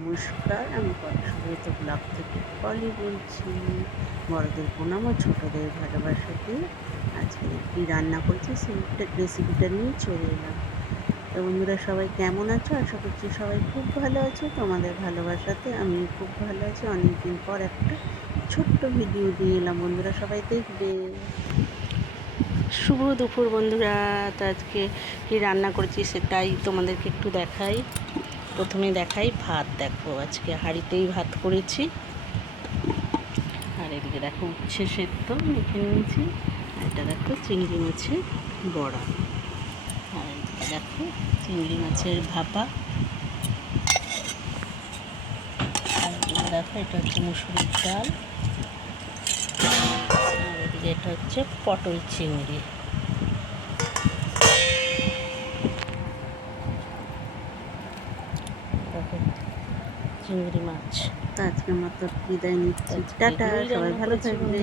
নমস্কার, আমি পরশুভৃত ব্লগ থেকে পলি বলছি। বড়দের প্রণাম ও ছোটোদের ভালোবাসাতে আজকে কী রান্না করছি সেইটা রেসিপিটা নিয়ে চলে এলাম। তো বন্ধুরা, সবাই কেমন আছো? আশা করছি সবাই খুব ভালো আছে। তোমাদের ভালোবাসাতে আমি খুব ভালো আছি। অনেকদিন পর একটা ছোট্ট ভিডিও দিয়ে এলাম। বন্ধুরা, সবাই দেখবে। শুভ দুপুর বন্ধুরা। তো আজকে কী রান্না করেছি সেটাই তোমাদেরকে একটু দেখাই। প্রথমে দেখাই ভাত। দেখো, আজকে হাঁড়িতেই ভাত করেছি। আর এদিকে দেখো উচ্ছে সেদ্ধ, মেখে নিয়েছি। আর এটা দেখো চিংড়ি মাছের বড়া। আর এদিকে দেখো চিংড়ি মাছের ভাপা। দেখো এটা হচ্ছে মুসুরির ডাল। আর এদিকে এটা হচ্ছে পটল চিংড়ি। দেখো চিংড়ি মাছ। তো আজকের মতো বিদায় নিচ্ছি। টাটা সবাই ভালো থাকবে।